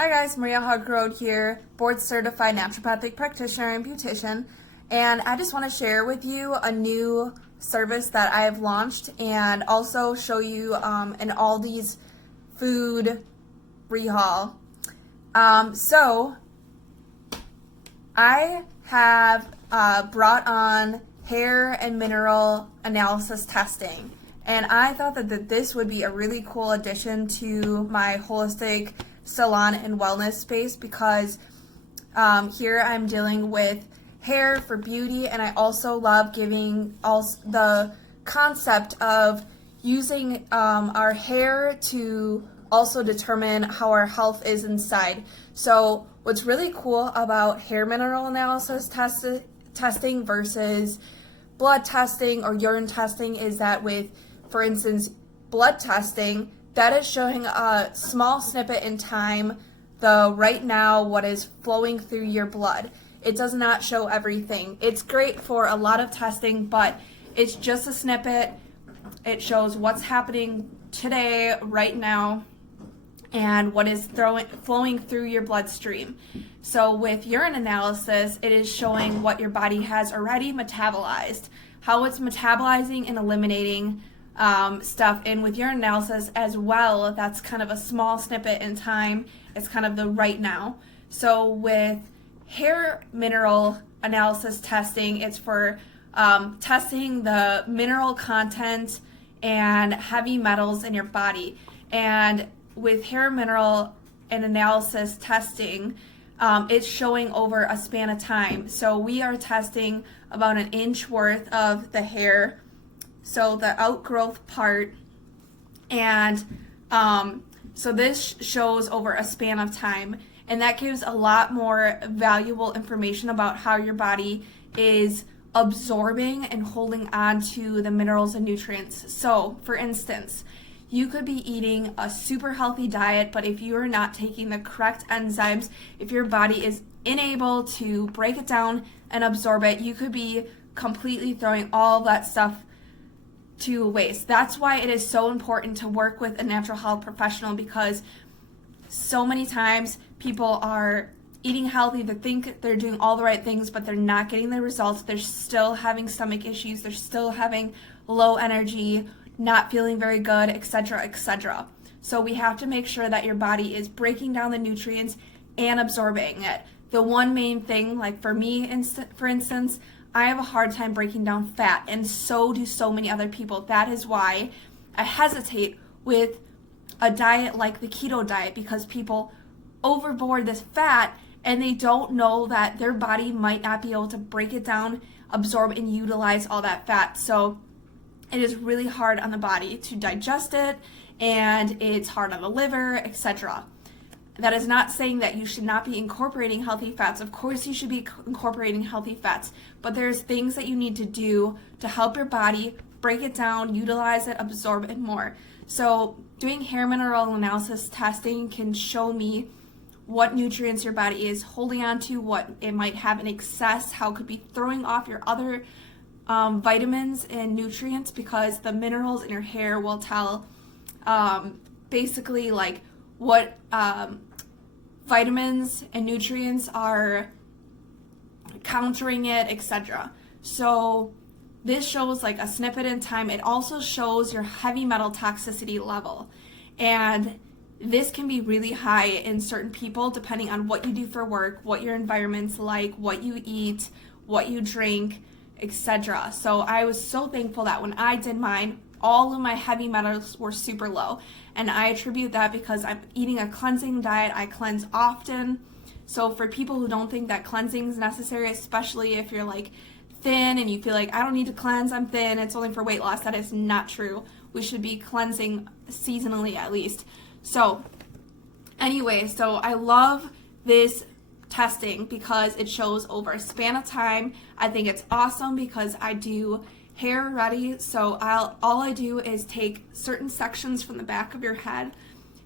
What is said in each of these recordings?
Hi guys, Maria Hoggerode here, board certified naturopathic practitioner and beautician, and I just want to share with you a new service that I have launched and also show you an Aldi's food rehaul. So I have brought on hair and mineral analysis testing, and I thought that this would be a really cool addition to my holistic salon and wellness space because here I'm dealing with hair for beauty, and I also love giving the concept of using our hair to also determine how our health is inside. So what's really cool about hair mineral analysis testing versus blood testing or urine testing is that with, for instance, blood testing, that is showing a small snippet in time, right now, what is flowing through your blood. It does not show everything. It's great for a lot of testing, but it's just a snippet. It shows what's happening today, right now, and what is flowing through your bloodstream. So with urine analysis, it is showing what your body has already metabolized, how it's metabolizing and eliminating stuff. And with urine analysis as well, that's kind of a small snippet in time. It's kind of the right now. So with hair mineral analysis testing, it's for testing the mineral content and heavy metals in your body. And with hair mineral and analysis testing, it's showing over a span of time. So we are testing about an inch worth of the hair, so the outgrowth part, and so this shows over a span of time, and that gives a lot more valuable information about how your body is absorbing and holding on to the minerals and nutrients. So for instance, you could be eating a super healthy diet, but if you are not taking the correct enzymes, if your body is unable to break it down and absorb it, you could be completely throwing all that stuff to waste. That's why it is so important to work with a natural health professional, because so many times people are eating healthy, they think they're doing all the right things, but they're not getting the results. They're still having stomach issues, they're still having low energy, not feeling very good, etc., etc. So we have to make sure that your body is breaking down the nutrients and absorbing it. The one main thing, like for me, for instance, I have a hard time breaking down fat, and so do so many other people. That is why I hesitate with a diet like the keto diet, because people overboard this fat and they don't know that their body might not be able to break it down, absorb, and utilize all that fat. So it is really hard on the body to digest it, and it's hard on the liver, etc. That is not saying that you should not be incorporating healthy fats. Of course you should be incorporating healthy fats, but there's things that you need to do to help your body break it down, utilize it, absorb it more. So doing hair mineral analysis testing can show me what nutrients your body is holding on to, what it might have in excess, how it could be throwing off your other vitamins and nutrients, because the minerals in your hair will tell basically like what vitamins and nutrients are countering it, etc. So this shows like a snippet in time. It also shows your heavy metal toxicity level, and this can be really high in certain people depending on what you do for work, what your environment's like, what you eat, what you drink, etc. So I was so thankful that when I did mine, all of my heavy metals were super low. And I attribute that because I'm eating a cleansing diet. I cleanse often. So for people who don't think that cleansing is necessary, especially if you're like thin and you feel like I don't need to cleanse, I'm thin, it's only for weight loss, that is not true. We should be cleansing seasonally at least. So anyway, so I love this testing because it shows over a span of time. I think it's awesome because I do hair already, so all I do is take certain sections from the back of your head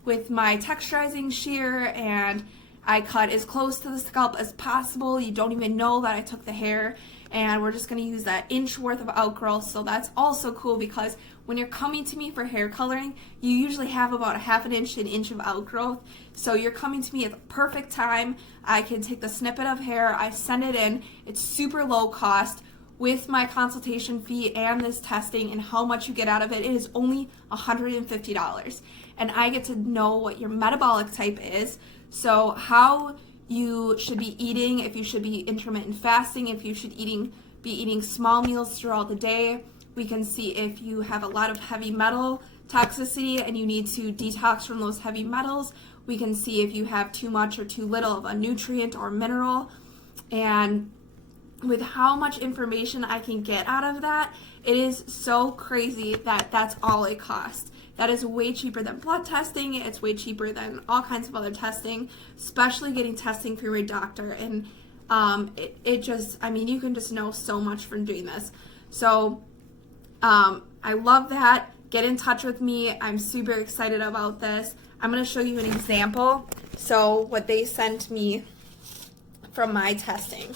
with my texturizing shear, and I cut as close to the scalp as possible. You don't even know that I took the hair, and we're just going to use that inch worth of outgrowth. So that's also cool because when you're coming to me for hair coloring, you usually have about a half an inch to an inch of outgrowth. So you're coming to me at the perfect time. I can take the snippet of hair, I send it in. It's super low cost. With my consultation fee and this testing and how much you get out of it, it is only $150. And I get to know what your metabolic type is, so how you should be eating, if you should be intermittent fasting, if you should be eating small meals throughout the day. We can see if you have a lot of heavy metal toxicity and you need to detox from those heavy metals. We can see if you have too much or too little of a nutrient or mineral. And with how much information I can get out of that, it is so crazy that that's all it costs. That is way cheaper than blood testing. It's way cheaper than all kinds of other testing, especially getting testing from your doctor. And it just, I mean, you can just know so much from doing this. So I love that. Get in touch with me. I'm super excited about this. I'm going to show you an example. So what they sent me from my testing.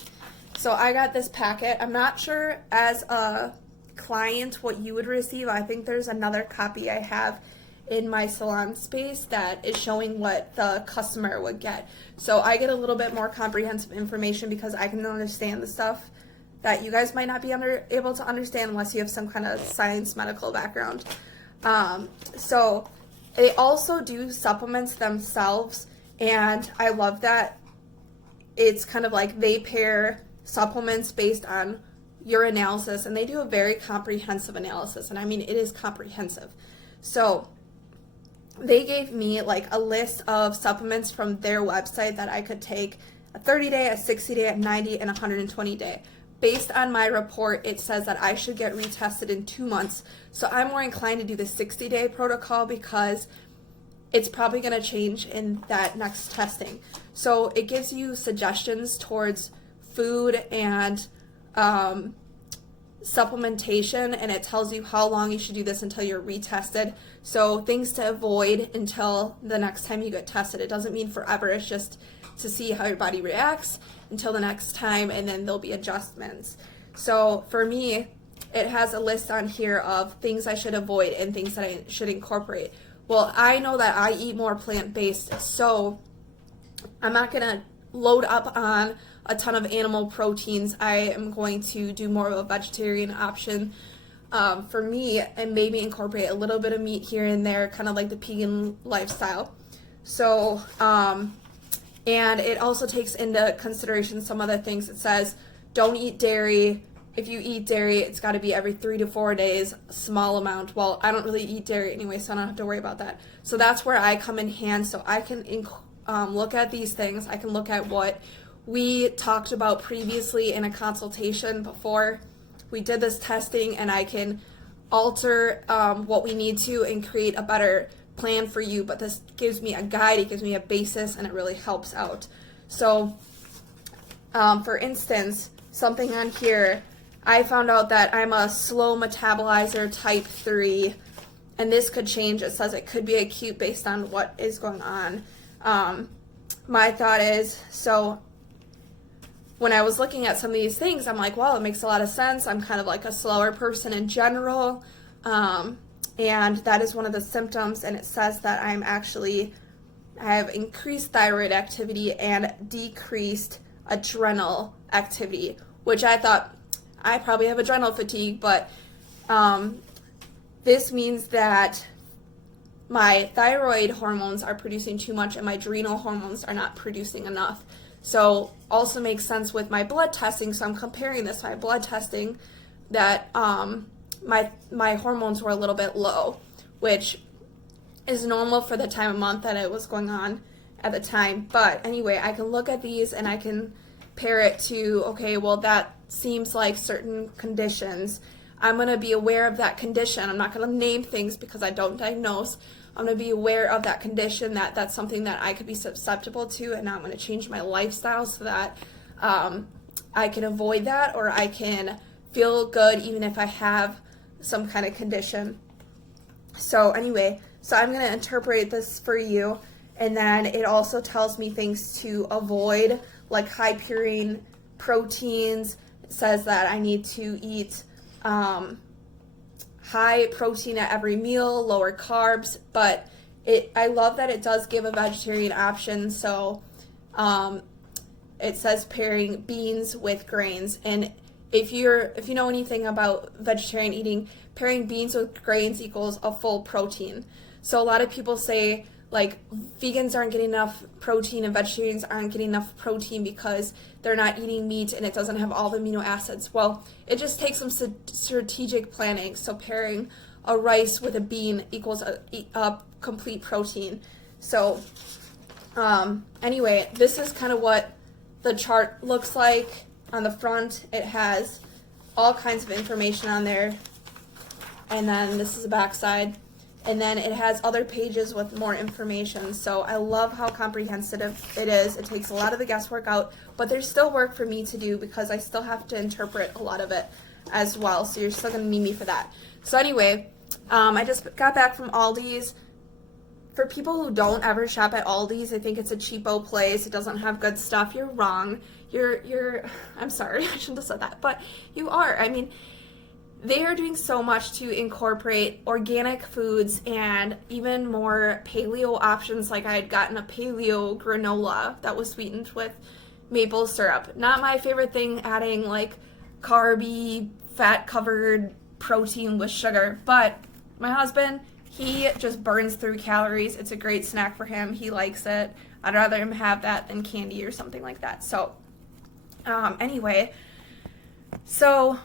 So I got this packet. I'm not sure as a client what you would receive. I think there's another copy I have in my salon space that is showing what the customer would get. So I get a little bit more comprehensive information because I can understand the stuff that you guys might not be able to understand unless you have some kind of science medical background. So they also do supplements themselves, and I love that it's kind of like they pair supplements based on your analysis, and they do a very comprehensive analysis, and I mean it is comprehensive. So they gave me like a list of supplements from their website that I could take a 30-day, a 60-day, a 90, and 120-day. Based on my report, it says that I should get retested in 2 months, so I'm more inclined to do the 60-day protocol because it's probably going to change in that next testing. So it gives you suggestions towards food and supplementation, and it tells you how long you should do this until you're retested. So things to avoid until the next time you get tested. It doesn't mean forever, it's just to see how your body reacts until the next time, and then there'll be adjustments. So for me, it has a list on here of things I should avoid and things that I should incorporate. Well, I know that I eat more plant-based, so I'm not going to load up on a ton of animal proteins. I am going to do more of a vegetarian option for me, and maybe incorporate a little bit of meat here and there, kind of like the vegan lifestyle. So, and it also takes into consideration some other things. It says, don't eat dairy. If you eat dairy, it's got to be every 3 to 4 days, a small amount. Well, I don't really eat dairy anyway, so I don't have to worry about that. So that's where I come in hand. So I can look at these things. I can look at what we talked about previously in a consultation before we did this testing, and I can alter what we need to and create a better plan for you. But this gives me a guide, it gives me a basis, and it really helps out. So for instance, something on here, I found out that I'm a slow metabolizer type 3, and this could change. It says it could be acute based on what is going on. My thought is, so when I was looking at some of these things, I'm like, well, it makes a lot of sense. I'm kind of like a slower person in general, and that is one of the symptoms, and it says that I have increased thyroid activity and decreased adrenal activity, which I thought, I probably have adrenal fatigue, but this means that my thyroid hormones are producing too much and my adrenal hormones are not producing enough. So also makes sense with my blood testing. So I'm comparing this to my blood testing that my hormones were a little bit low, which is normal for the time of month that it was going on at the time. But anyway, I can look at these and I can pair it to, okay, well, that seems like certain conditions. I'm going to be aware of that condition. I'm not going to name things because I don't diagnose. I'm going to be aware of that condition, that that's something that I could be susceptible to, and now I'm going to change my lifestyle so that I can avoid that, or I can feel good even if I have some kind of condition. So anyway, so I'm going to interpret this for you, and then it also tells me things to avoid, like high purine proteins. It says that I need to eat high protein at every meal, lower carbs, but I love that it does give a vegetarian option. So it says pairing beans with grains, and if you know anything about vegetarian eating, pairing beans with grains equals a full protein. So a lot of people say like vegans aren't getting enough protein and vegetarians aren't getting enough protein because they're not eating meat and it doesn't have all the amino acids. Well, it just takes some strategic planning. So pairing a rice with a bean equals a complete protein. So anyway, this is kind of what the chart looks like. On the front, it has all kinds of information on there, and then this is the back side, and then it has other pages with more information. So I love how comprehensive it is. It takes a lot of the guesswork out, but there's still work for me to do because I still have to interpret a lot of it as well, so you're still going to need me for that. So anyway, I just got back from Aldi's. For people who don't ever shop at Aldi's, I think it's a cheapo place. It doesn't have good stuff. You're wrong. I'm sorry, I shouldn't have said that, but you are. I mean, they are doing so much to incorporate organic foods and even more paleo options. Like I had gotten a paleo granola that was sweetened with maple syrup. Not my favorite thing, adding like carby, fat-covered protein with sugar, but my husband, he just burns through calories. It's a great snack for him. He likes it. I'd rather him have that than candy or something like that. So anyway, so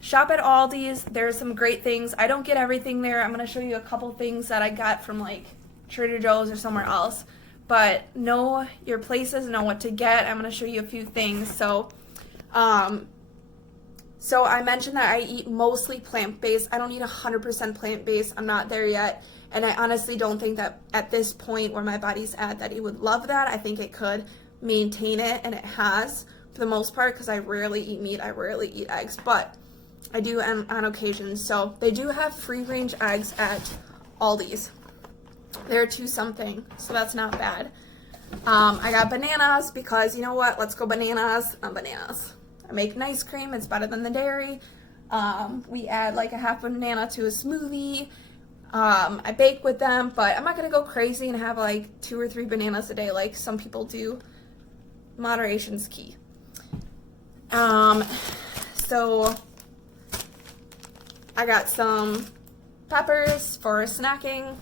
shop at Aldi's. There's some great things. I don't get everything there. I'm going to show you a couple things that I got from like Trader Joe's or somewhere else. But know your places, know what to get. I'm going to show you a few things. So I mentioned that I eat mostly plant-based. I don't eat 100% plant-based. I'm not there yet. And I honestly don't think that at this point where my body's at that it would love that. I think it could maintain it, and it has for the most part because I rarely eat meat. I rarely eat eggs, but I do on occasion. So they do have free-range eggs at Aldi's. They're $2 something, so that's not bad. I got bananas because, you know what? Let's go bananas on bananas. I make an ice cream. It's better than the dairy. We add like a half banana to a smoothie. I bake with them, but I'm not going to go crazy and have like 2 or 3 bananas a day like some people do. Moderation's key. So I got some peppers for snacking.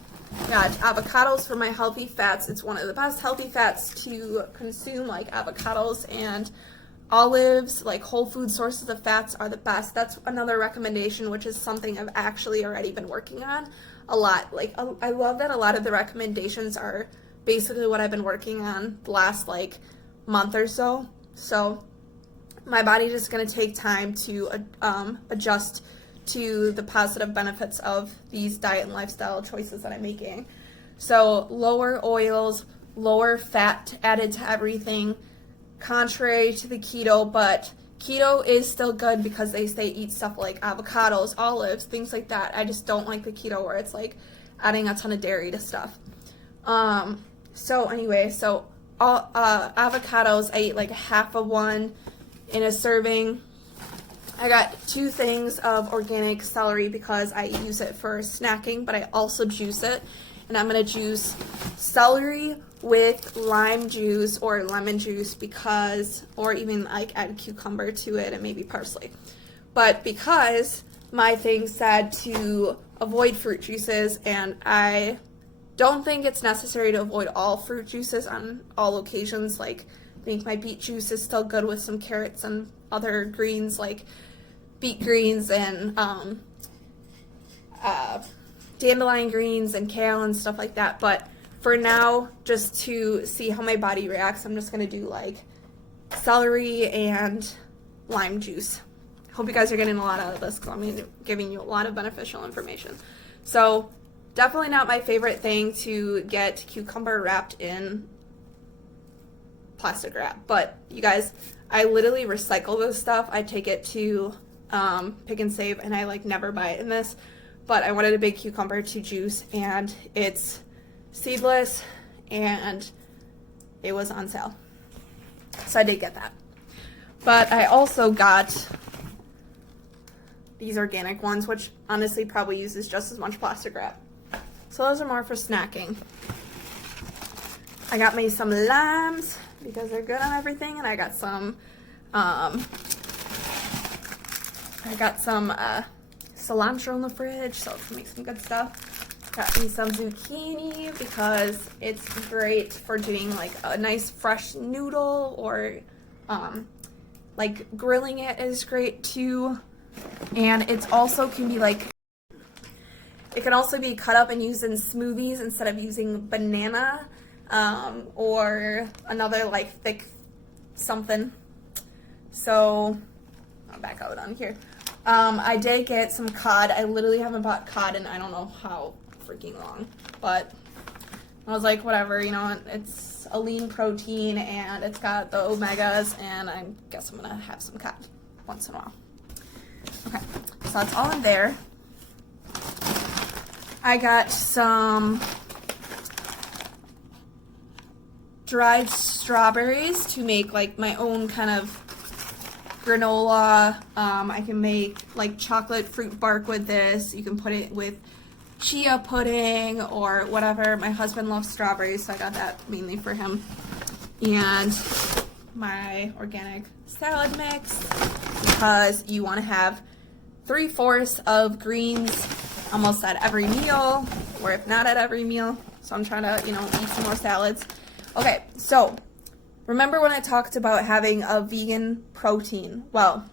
Got avocados for my healthy fats. It's one of the best healthy fats to consume, like avocados, and olives, like whole food sources of fats are the best. That's another recommendation, which is something I've actually already been working on a lot. Like I love that a lot of the recommendations are basically what I've been working on the last like month or so. So my body just going to take time to adjust to the positive benefits of these diet and lifestyle choices that I'm making. So lower oils, lower fat added to everything, contrary to the keto, but keto is still good because they say eat stuff like avocados, olives, things like that. I just don't like the keto where it's like adding a ton of dairy to stuff. So anyway, so all avocados, I eat like half of one in a serving. I got 2 things of organic celery because I use it for snacking, but I also juice it. And I'm going to juice celery with lime juice or lemon juice because, or even like add cucumber to it and maybe parsley. But because my thing said to avoid fruit juices, and I don't think it's necessary to avoid all fruit juices on all occasions. Like I think my beet juice is still good with some carrots and other greens like beet greens and dandelion greens and kale and stuff like that. But for now, just to see how my body reacts, I'm just going to do like celery and lime juice. Hope you guys are getting a lot out of this because I'm giving you a lot of beneficial information. So definitely not my favorite thing to get cucumber wrapped in plastic wrap. But you guys, I literally recycle this stuff. I take it to Pick and Save, and I like never buy it in this. But I wanted a big cucumber to juice, and it's seedless, and it was on sale. So I did get that. But I also got these organic ones, which honestly probably uses just as much plastic wrap. So those are more for snacking. I got me some limes because they're good on everything, and I got some cilantro in the fridge, so to make some good stuff. Got me some zucchini because it's great for doing like a nice fresh noodle, or like grilling it is great too. And it's also can be like, it can also be cut up and used in smoothies instead of using banana or another like thick something. So I'll back out on here. I did get some cod. I literally haven't bought cod in I don't know how freaking long, but I was like, whatever, you know, it's a lean protein and it's got the omegas, and I guess I'm gonna have some cod once in a while. Okay, so that's all in there. I got some dried strawberries to make like my own kind of granola. I can make like chocolate fruit bark with this. You can put it with chia pudding or whatever. My husband loves strawberries, so I got that mainly for him. And my organic salad mix, because you want to have 3/4 of greens almost at every meal, or if not at every meal. So I'm trying to, you know, eat some more salads. Okay, so remember when I talked about having a vegan protein? Well,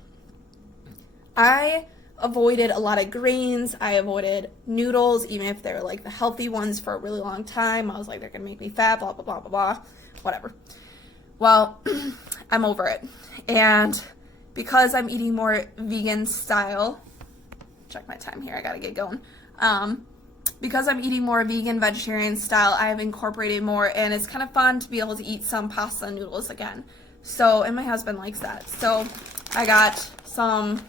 I avoided a lot of grains. I avoided noodles, even if they're like the healthy ones, for a really long time. I was like, they're gonna make me fat, blah, blah, blah, blah, blah, whatever. Well, I'm over it. And because I'm eating more vegan style, check my time here, I gotta get going. Because I'm eating more vegan, vegetarian style, I have incorporated more, and it's kind of fun to be able to eat some pasta and noodles again. So, and my husband likes that. So, I got some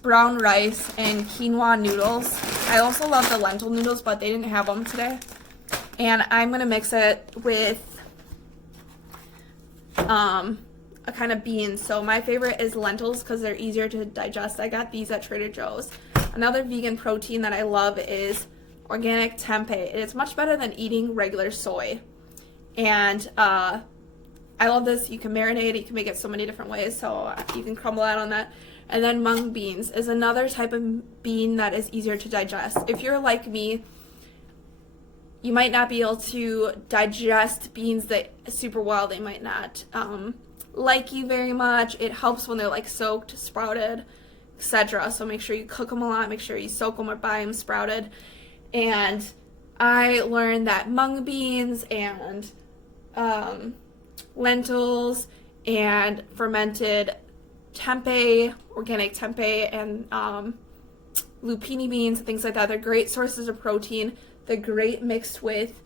brown rice and quinoa noodles. I also love the lentil noodles, but they didn't have them today. And I'm going to mix it with a kind of beans. So, my favorite is lentils because they're easier to digest. I got these at Trader Joe's. Another vegan protein that I love is organic tempeh. It's much better than eating regular soy. And I love this. You can marinate it. You can make it so many different ways. So you can crumble that on that. And then mung beans is another type of bean that is easier to digest. If you're like me, you might not be able to digest beans that super well. They might not like you very much. It helps when they're like soaked, sprouted, etc. So make sure you cook them a lot. Make sure you soak them or buy them sprouted. And I learned that mung beans and lentils and fermented tempeh, organic tempeh, and lupini beans, things like that, they're great sources of protein. They're great mixed with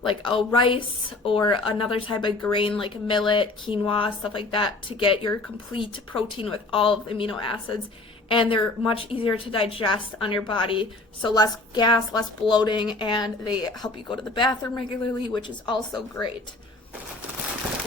like a rice or another type of grain like millet, quinoa, stuff like that, to get your complete protein with all of the amino acids. And they're much easier to digest on your body, so less gas, less bloating, and they help you go to the bathroom regularly, which is also great.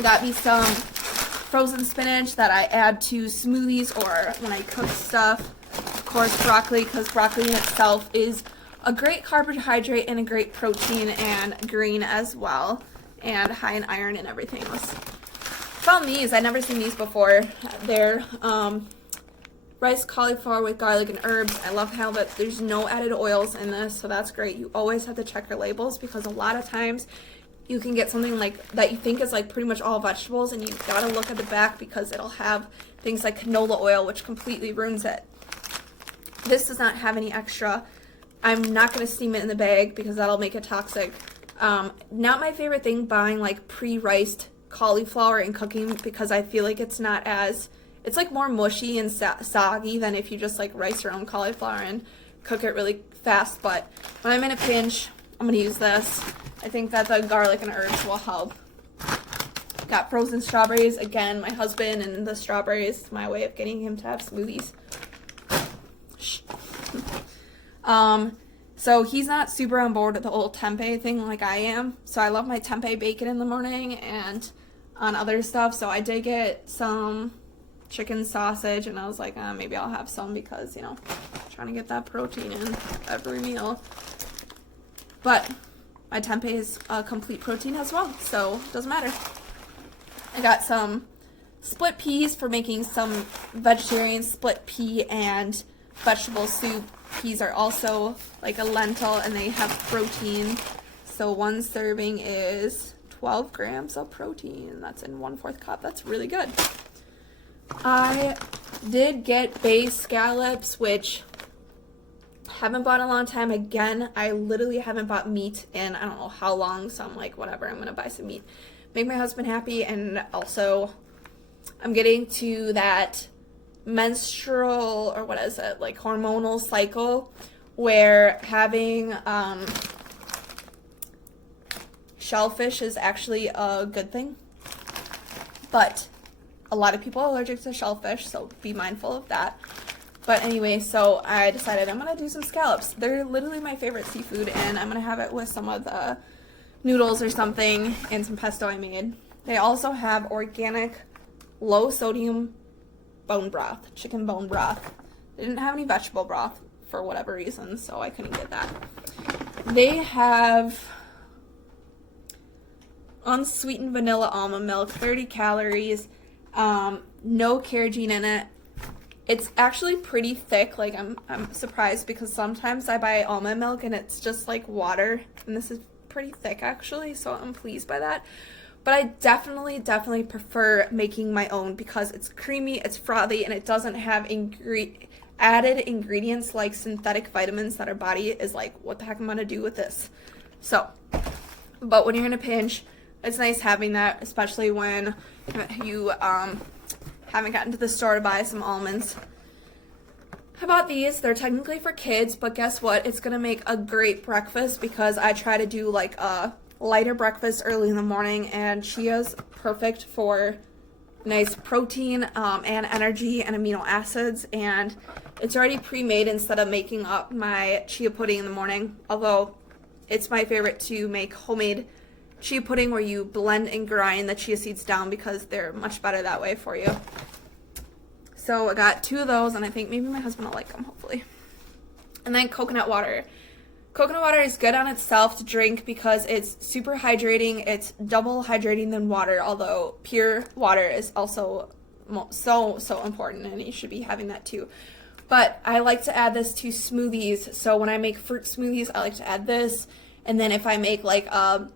Got me some frozen spinach that I add to smoothies or when I cook stuff. Of course, broccoli, because broccoli in itself is a great carbohydrate and a great protein and green as well, and high in iron and everything else. Found these. I'd never seen these before. They're rice cauliflower with garlic and herbs. I love how that there's no added oils in this, so that's great. You always have to check your labels, because a lot of times you can get something like that you think is like pretty much all vegetables, and you've got to look at the back because it'll have things like canola oil, which completely ruins it. This does not have any extra. I'm not going to steam it in the bag because that'll make it toxic. Not my favorite thing buying like pre-riced cauliflower and cooking, because I feel like it's not as, it's like more mushy and soggy than if you just like rice your own cauliflower and cook it really fast. But when I'm in a pinch, I'm going to use this. I think that the garlic and herbs will help. Got frozen strawberries. Again, my husband and the strawberries, my way of getting him to have smoothies. Shh. So he's not super on board with the whole tempeh thing like I am. So I love my tempeh bacon in the morning and on other stuff. So I did get some chicken sausage, and I was like, maybe I'll have some because, you know, trying to get that protein in every meal. But my tempeh is a complete protein as well, so it doesn't matter. I got some split peas for making some vegetarian split pea and vegetable soup. Peas are also like a lentil, and they have protein. So one serving is 12 grams of protein. That's in 1/4 cup. That's really good. I did get bay scallops, which haven't bought in a long time. Again, I literally haven't bought meat in I don't know how long, so I'm like, whatever, I'm gonna buy some meat. Make my husband happy, and also I'm getting to that menstrual, or what is it, like hormonal cycle, where having shellfish is actually a good thing. But a lot of people are allergic to shellfish, so be mindful of that. But anyway, so I decided I'm going to do some scallops. They're literally my favorite seafood, and I'm going to have it with some of the noodles or something and some pesto I made. They also have organic, low-sodium bone broth, chicken bone broth. They didn't have any vegetable broth for whatever reason, so I couldn't get that. They have unsweetened vanilla almond milk, 30 calories, no carrageenan in it. It's actually pretty thick. Like, I'm surprised because sometimes I buy almond milk and it's just like water, and this is pretty thick actually, so I'm pleased by that. But I definitely prefer making my own because it's creamy, it's frothy, and it doesn't have added ingredients like synthetic vitamins that our body is like, what the heck am I gonna do with this? So, but when you're in a pinch, it's nice having that, especially when you haven't gotten to the store to buy some almonds. How about these? They're technically for kids, but guess what? It's going to make a great breakfast because I try to do like a lighter breakfast early in the morning, and chia's perfect for nice protein and energy and amino acids, and it's already pre-made instead of making up my chia pudding in the morning, although it's my favorite to make homemade chia pudding where you blend and grind the chia seeds down because they're much better that way for you. So I got 2 of those, and I think maybe my husband will like them, hopefully. And then coconut water. Coconut water is good on itself to drink because it's super hydrating. It's double hydrating than water, although pure water is also so important, and you should be having that too. But I like to add this to smoothies. So when I make fruit smoothies, I like to add this. And then if I make like a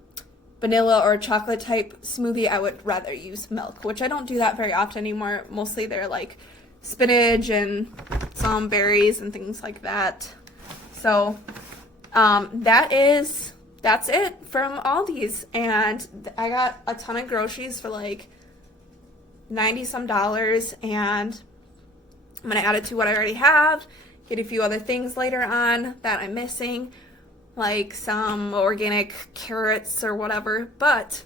vanilla or chocolate type smoothie, I would rather use milk, which I don't do that very often anymore. Mostly they're like spinach and some berries and things like that. So that's it from Aldi's, and I got a ton of groceries for like $90 some, and I'm gonna add it to what I already have, get a few other things later on that I'm missing, like some organic carrots or whatever, but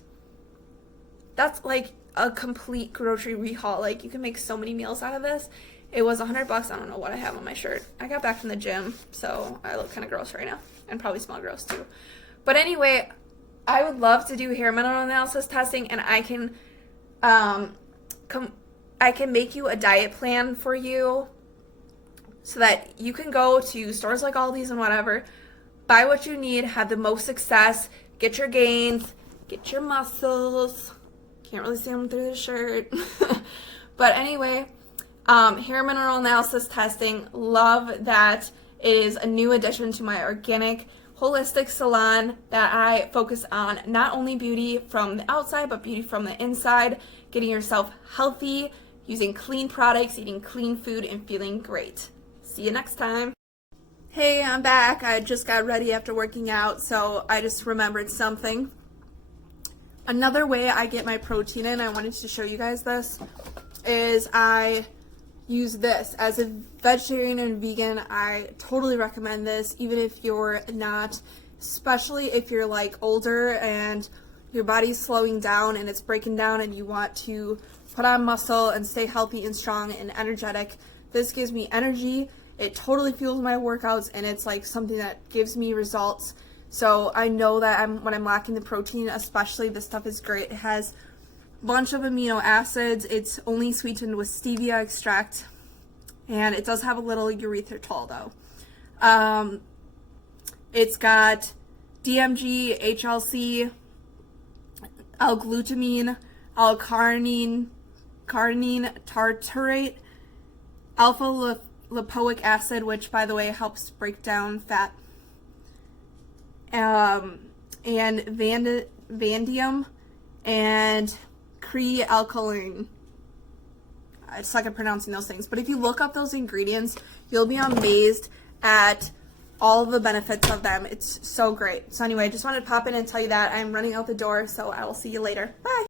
that's like a complete grocery rehaul. Like, you can make so many meals out of this. It was $100. I don't know what I have on my shirt. I got back from the gym, so I look kind of gross right now, and probably smell gross too. But anyway, I would love to do hair mineral analysis testing, and I can make you a diet plan for you so that you can go to stores like Aldi's and whatever, buy what you need, have the most success, get your gains, get your muscles. Can't really see them through the shirt. But anyway, hair mineral analysis testing, love that it is a new addition to my organic holistic salon that I focus on not only beauty from the outside, but beauty from the inside, getting yourself healthy, using clean products, eating clean food, and feeling great. See you next time. Hey, I'm back. I just got ready after working out, so I just remembered something. Another way I get my protein in, I wanted to show you guys this, is I use this. As a vegetarian and vegan, I totally recommend this, even if you're not, especially if you're like older and your body's slowing down and it's breaking down and you want to put on muscle and stay healthy and strong and energetic. This gives me energy. It totally fuels my workouts, and it's like something that gives me results. So I know that when I'm lacking the protein, especially, this stuff is great. It has bunch of amino acids. It's only sweetened with stevia extract, and it does have a little erythritol though. It's got DMG, HLC, L-glutamine, L-carnitine, tartarate, alpha lipoic acid, which by the way helps break down fat, and vanadium, and Cre-alkaline. I suck at pronouncing those things, but if you look up those ingredients, you'll be amazed at all of the benefits of them. It's so great. So anyway, I just wanted to pop in and tell you that. I'm running out the door, so I will see you later. Bye!